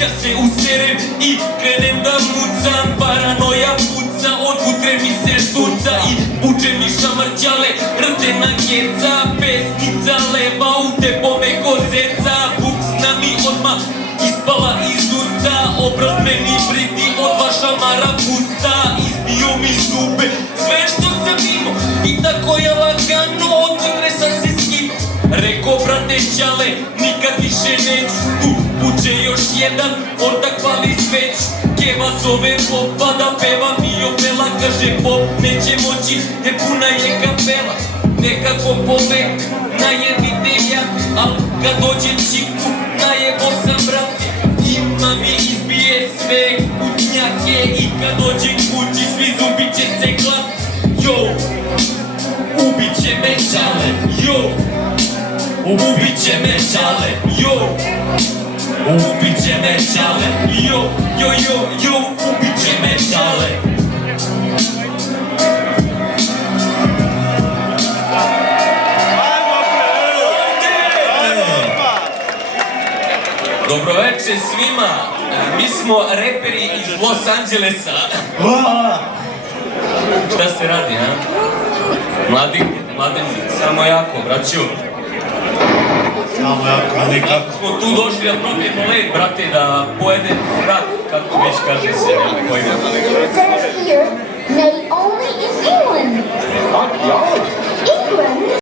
Ja se userem i krenem da mucam. Paranoja puca, od utre mi se štuca i buče mi šamarđale, rdena keca. Pesnica leva u tebome kozeca. Buksna mi odmah ispala iz usta. Obraz meni bridi od vaša mara pusta. Izbio mi zube, sve što sam imao i tako je lagano od utre sam se skino. Reko brate čale, nikad više neću tu. Buče još jedan, ortak pali sveć. Keva zove popa da peva mi opela. Kaže pop neće moći jer puna je kapela. Nekako povek najedite jak, al kad dođe čiku najebo sam brate. Ima mi izbije sve kutnjake i kad dođe kući svi zubi će se glat. Jo, ubit će me čale, jo, ubit će me čale, jo, ubit će me čale, jo, jo, jo, jo, ubit će me čale. Dobroveče svima, mi smo reperi iz Los Angelesa. Šta se radi, a? Mladen, samo jako, braću. Samo jako, nikako. Smo tu došli da probijemo led, brate, da pojedemo rak, kako već kaže se, nema pojma. It says here, made only in England. England?